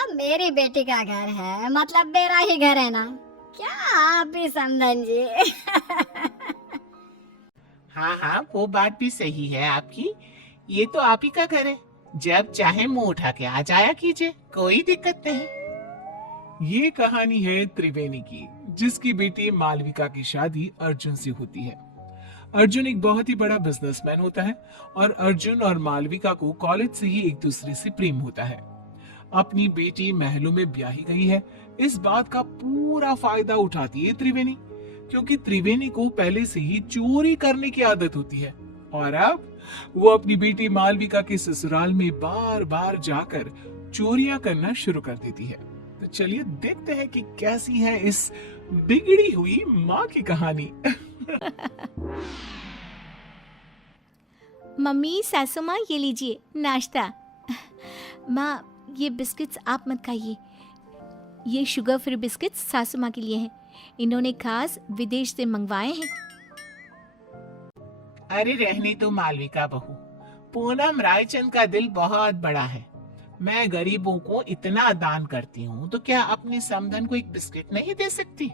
अब मेरी बेटी का घर है, मतलब मेरा ही घर है ना। क्या आप भी समधन जी? हाँ हाँ, वो बात भी सही है आपकी। ये तो आप ही का घर है, जब चाहे मुंह उठा के आ जाया कीजिए, कोई दिक्कत नहीं। ये कहानी है त्रिवेणी की, जिसकी बेटी मालविका की शादी अर्जुन से होती है। अर्जुन एक बहुत ही बड़ा बिजनेसमैन होता है और अर्जुन और मालविका को कॉलेज से ही एक दूसरे से प्रेम होता है। अपनी बेटी महलों में ब्याही गई है, इस बात का पूरा फायदा उठाती है त्रिवेणी, क्योंकि त्रिवेणी को पहले से ही चोरी करने की आदत होती है। और अब वो अपनी बेटी मालविका के ससुराल में बार बार जाकर चोरियां करना शुरू कर देती है। तो चलिए देखते हैं कि कैसी है इस बिगड़ी हुई माँ की कहानी। मम्मी, सासू माँ, ये लीजिए नाश्ता। माँ, ये बिस्किट्स आप मत खाइए। ये शुगर फ्री बिस्किट्स सासू माँ के लिए हैं। इन्होंने खास विदेश से मंगवाए हैं। अरे रहने तो मालविका बहू, पूनम रायचंद का दिल बहुत बड़ा है। मैं गरीबों को इतना दान करती हूँ, तो क्या अपने समधन को एक बिस्किट नहीं दे सकती?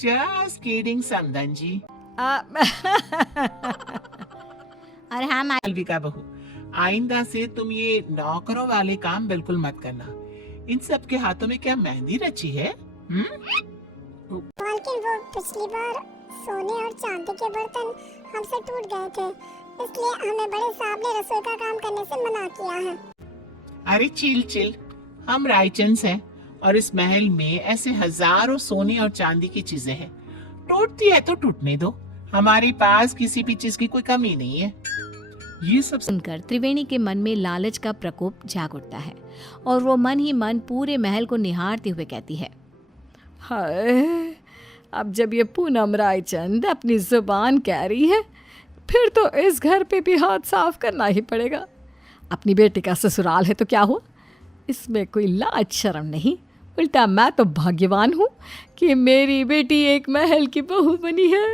जस्ट किडिंग समधन जी। और हाँ मालविका बहू, आइंदा से तुम ये नौकरों वाले काम बिल्कुल मत करना। इन सब के हाथों में क्या मेहंदी रची है? मालकिन, वो पिछली बार सोने और चांदी के बर्तन हमसे टूट गए थे, इसलिए हमें बड़े साहब ने रसोई का काम करने से मना किया है। अरे चिल चिल, हम रायचंद हैं और इस महल में ऐसे हजारों सोने और चांदी की चीजें हैं। टूटती है तो टूटने दो, हमारे पास किसी भी चीज की कोई कमी नहीं है। ये सब सुनकर त्रिवेणी के मन में लालच का प्रकोप जाग उठता है और वो मन ही मन पूरे महल को निहारते हुए कहती है, हाय, अब जब ये पूनम रायचंद अपनी जुबान कह रही है, फिर तो इस घर पे भी हाथ साफ करना ही पड़ेगा। अपनी बेटी का ससुराल है तो क्या हुआ, इसमें कोई लाज शर्म नहीं। उल्टा मैं तो भाग्यवान हूँ कि मेरी बेटी एक महल की बहू बनी है।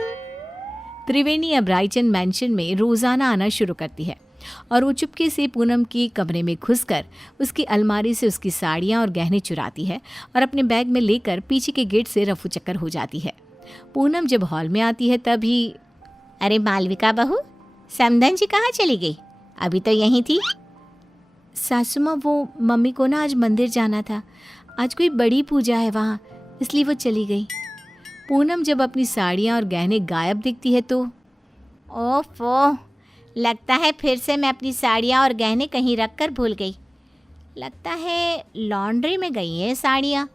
त्रिवेणी अब रायचंद मैंशन में रोजाना आना शुरू करती है और वो चुपके से पूनम की कमरे में घुसकर उसकी अलमारी से उसकी साड़ियाँ और गहने चुराती है और अपने बैग में लेकर पीछे के गेट से रफू चक्कर हो जाती है। पूनम जब हॉल में आती है तभी, अरे मालविका बहू, समधन जी कहाँ चली गई? अभी तो यहीं थी। सासू माँ, वो मम्मी को ना आज मंदिर जाना था, आज कोई बड़ी पूजा है वहाँ, इसलिए वो चली गई। पूनम जब अपनी साड़ियाँ और गहने गायब दिखती है तो, ओफो, लगता है फिर से मैं अपनी साड़ियाँ और गहने कहीं रख कर भूल गई। लगता है लॉन्ड्री में गई है साड़ियाँ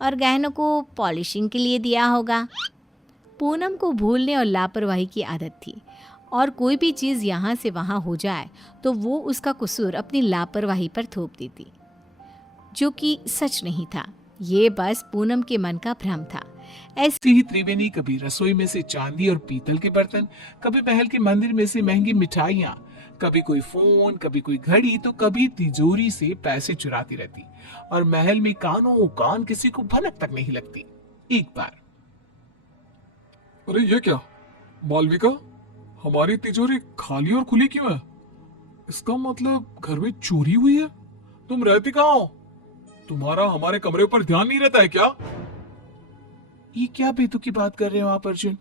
और गहनों को पॉलिशिंग के लिए दिया होगा। पूनम को भूलने और लापरवाही की आदत थी और कोई भी चीज़ यहाँ से वहाँ हो जाए तो वो उसका कसूर अपनी लापरवाही पर थोप देती, जो कि सच नहीं था। ये बस पूनम के मन का भ्रम था। ऐसे ही त्रिवेणी कभी रसोई में से चांदी और पीतल के बर्तन, कभी महल के मंदिर में से महंगी मिठाइयाँ, कभी कोई फोन, कभी कोई घड़ी, तो कभी तिजोरी से पैसे चुराती रहती और महल में कानों कान किसी को भनक तक नहीं लगती। एक बार, अरे ये क्या मालविका, हमारी तिजोरी खाली और खुली क्यों है? इसका मतलब घर में चोरी हुई है। तुम रहती कहाँ हो? तुम्हारा हमारे कमरे पर ध्यान नहीं रहता है क्या? ये क्या बेतुकी बात कर रहे हो आप अर्जुन?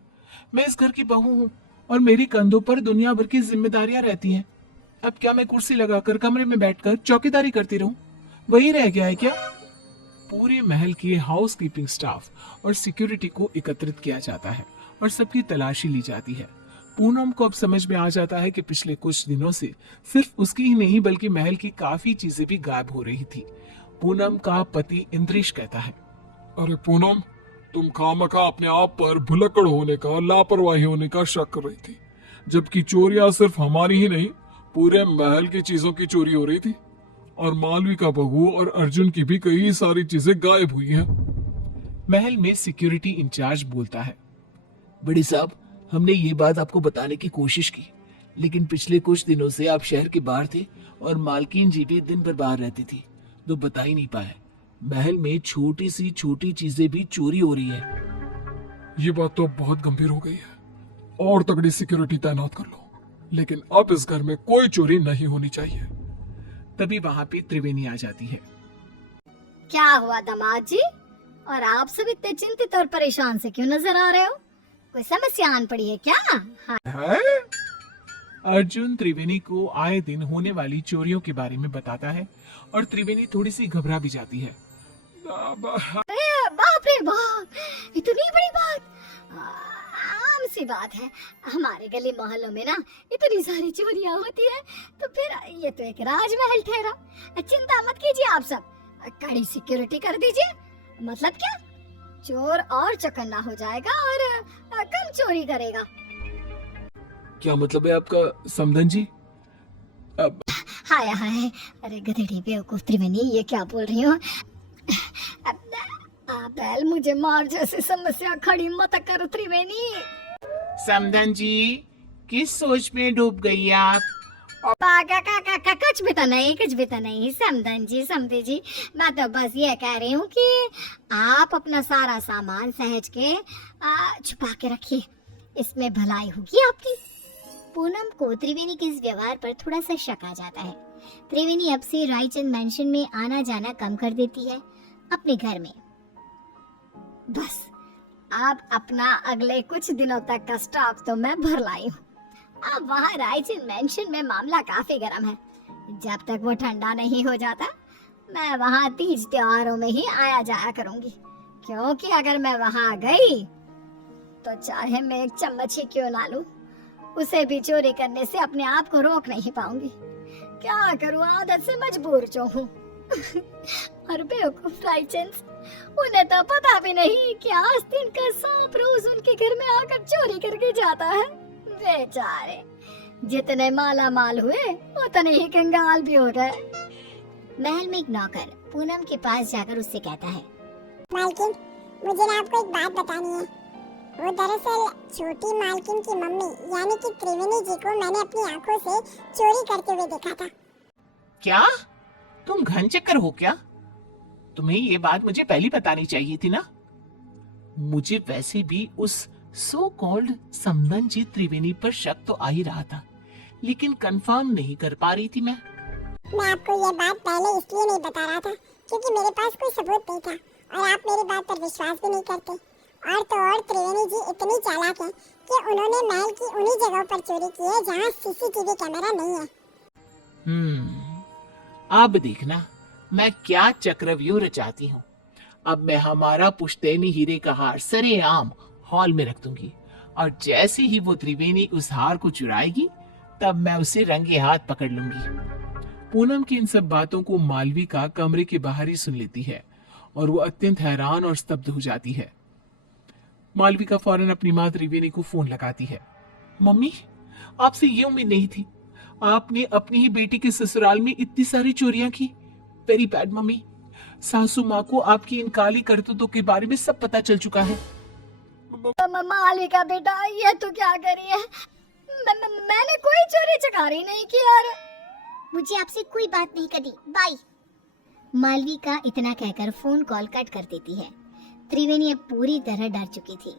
मैं इस घर की बहू हूँ और मेरी कंधों पर दुनिया भर की जिम्मेदारियां रहती हैं। अब क्या मैं कुर्सी लगाकर कमरे में बैठकर चौकीदारी करती रहूं? वही रह गया है क्या? पूरे महल के हाउस कीपिंग स्टाफ और सिक्योरिटी को एकत्रित किया जाता है और सबकी तलाशी ली जाती है। पूनम को अब समझ में आ जाता है कि पिछले कुछ दिनों से सिर्फ उसकी ही नहीं बल्कि महल की काफी चीजें भी गायब हो रही थी। पूनम का पति इंद्रेश कहता है, अरे पूनम, तुम खामखा अपने आप पर भुलक्कड़ होने का, लापरवाही होने का शक कर रही थी, जबकि चोरियां सिर्फ हमारी ही नहीं, पूरे महल की चीजों की चोरी हो रही थी और मालविका बहू और अर्जुन की भी कई सारी चीजें गायब हुई हैं। महल में सिक्योरिटी इंचार्ज बोलता है, बड़े साहब, हमने ये बात आपको बताने की कोशिश की, लेकिन पिछले कुछ दिनों से आप शहर के बाहर थे और मालकिन जी भी दिन भर बाहर रहती थी, तो बता ही नहीं पाए। महल में छोटी सी छोटी चीजें भी चोरी हो रही है। ये बात तो बहुत गंभीर हो गई है और तगड़ी सिक्योरिटी तैनात कर लो, लेकिन अब इस घर में कोई चोरी नहीं होनी चाहिए। तभी वहाँ पे त्रिवेणी आ जाती है। क्या हुआ दामाद जी? और आप सब इतने चिंतित और परेशान से क्यों नजर आ रहे हो? कोई समस्या आन पड़ी है क्या? हाँ। अर्जुन त्रिवेणी को आए दिन होने वाली चोरियों के बारे में बताता है और त्रिवेणी थोड़ी सी घबरा भी जाती है। बाप रे बाप, इतनी बड़ी बात! आम सी बात है, हमारे गली मोहल्लों में ना इतनी सारी चोरियां होती है, तो फिर ये तो एक राजमहल ठहरा। चिंता मत कीजिए आप सब, कड़ी सिक्योरिटी कर दीजिए। मतलब क्या? चोर और चौकन्ना हो जाएगा और कम चोरी करेगा। क्या मतलब है आपका समधन जी? हाय हाय, अरे गधेड़ी बेवकूफ त्रिवेणी, ये क्या बोल रही हो? बैल मुझे मार जैसी समस्या खड़ी मत करो त्रिवेणी। समधन जी, किस सोच में डूब गई आप? कुछ भी तो नहीं समधन जी, समझे जी, मैं तो बस ये कह रही हूँ कि आप अपना सारा सामान सहज के छुपा के रखिए, इसमें भलाई होगी आपकी। पूनम को त्रिवेणी के इस व्यवहार पर थोड़ा सा शक आ जाता है। त्रिवेणी अब से रायचंद मैंशन में आना जाना कम कर देती है अपने घर में। बस आप अपना अगले कुछ दिनों तक का स्टॉक तो मैं भर लाई हूँ। अब वहाँ रायचंद मैंशन में मामला काफी गर्म है। जब तक वो ठंडा नहीं हो जाता, मैं वहाँ तीज त्योहारों में ही आया जाया करूंगी, क्योंकि अगर मैं वहाँ गई तो चाहे मैं एक चम्मच ही क्यों ना लूं, उसे भी चोरी करने से अपने आप को रोक नहीं पाऊंगी। क्या करूं, आदत से मजबूर जो हूँ। और बेवकूफ रायचंद, उन्हें तो पता भी नहीं कि आस्तीन का सांप रोज उनके घर में आकर चोरी करके जाता है। बेचारे जितने माला माल हुए उतने ही कंगाल भी हो गए। महल में एक नौकर पूनम के पास जाकर उससे कहता है, मालकिन, मुझे ना आपको एक बात बतानी है। वो दरअसल छोटी मालकिन की मम्मी यानी कि त्रिवेणी जी को मैंने अपनी आंखों से चोरी करते हुए देखा था। क्या तुम घन चक्कर हो क्या? तुम्हें ये बात मुझे पहले बतानी चाहिए थी ना। मुझे वैसे भी उस सो कॉल्ड समधन जी त्रिवेणी पर शक तो आ ही रहा था, लेकिन कंफर्म नहीं कर पा रही थी मैं आपको ये बात पहले इसलिए नहीं बता रहा था क्योंकि मेरे पास कोई सबूत नहीं था और आप मेरी बात पर विश्वास भी नहीं करते। और तो और त्रिवेणी जी इतनी चालाक है कि उन्होंने महल की उन्हीं जगहों पर चोरी की है जहाँ सीसीटीवी कैमरा नहीं है। अब देखना मैं क्या चक्रव्यूह रचाती हूँ। अब मैं हमारा पुश्तैनी हीरे का हार सरेआम हॉल में रख दूंगी, और जैसे ही वो त्रिवेणी उस हार को चुराएगी तब मैं उसे रंगे हाथ पकड़ लूंगी। पूनम की इन सब बातों को मालविका कमरे के बाहर ही सुन लेती है और वो अत्यंत हैरान और स्तब्ध हो जाती है। मालविका फौरन अपनी माँ त्रिवेणी को फोन लगाती है। मम्मी, आपसे ये उम्मीद नहीं थी। आपने अपनी ही बेटी के ससुराल में इतनी सारी चोरियां की। Very bad mummy. सासू माँ को आपकी इन काली करतूतों के बारे में सब पता चल चुका है। मालिका बेटा, ये तो क्या करी है? मैंने कोई चोरी चकारी नहीं की यार। मुझे आपसे कोई बात नहीं करनी, बाय। मालविका इतना कहकर फोन कॉल कट कर देती है। त्रिवेणी अब पूरी तरह डर चुकी थी।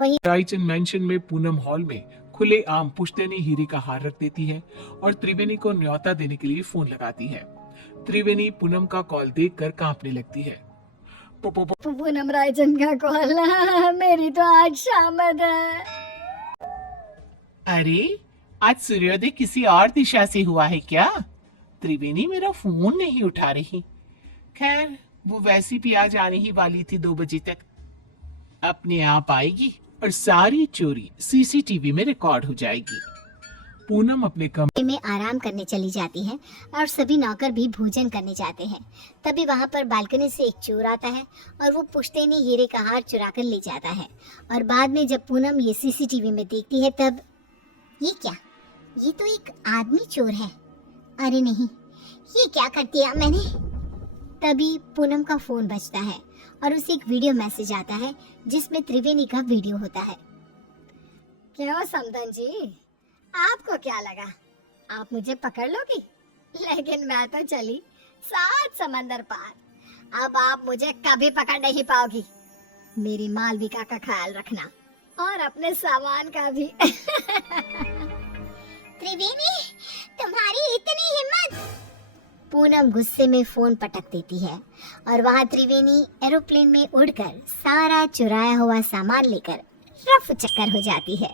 वहीं रायचंद मैंशन में पूनम हॉल में खुले आम पुश्तैनी हीरे का हार रख देती है और त्रिवेणी को न्योता देने के लिए फोन लगाती है। त्रिवेणी पूनम का कॉल देखकर कांपने लगती है। पूनम रायचंद का कॉल, मेरी तो आज शामद है। अरे, आज सूर्योदय किसी और दिशा से हुआ है क्या? त्रिवेणी मेरा फोन नहीं उठा रही। खैर, वो वैसी भी आज आने ही वाली थी 2 बजे तक। अपने आप आएगी और सारी चोरी सीसीटीवी में रिकॉर्ड हो जाएगी। पूनम अपने कमरे में आराम करने चली जाती है और सभी नौकर भी भोजन करने जाते हैं। तभी वहां पर बालकनी से एक चोर आता है और वो पुश्तैनी हीरे का हार चुरा कर ले जाता है। और बाद में जब पूनम ये सीसीटीवी में देखती है तब ये क्या, ये तो एक आदमी चोर है। अरे नहीं, ये क्या कर दिया मैंने। तभी पूनम का फोन बजता है और उसे एक वीडियो मैसेज आता है जिसमें त्रिवेणी का वीडियो होता है। क्यों समधन जी, आपको क्या लगा आप मुझे पकड़ लोगी? लेकिन मैं तो चली 7 समंदर पार। अब आप मुझे कभी पकड़ नहीं पाओगी। मेरी मालविका का ख्याल रखना और अपने सामान का भी। त्रिवेणी, तुम्हारी इतनी हिम्मत! पूनम गुस्से में फोन पटक देती है और वहाँ त्रिवेणी एरोप्लेन में उड़कर सारा चुराया हुआ सामान लेकर रफ चक्कर हो जाती है।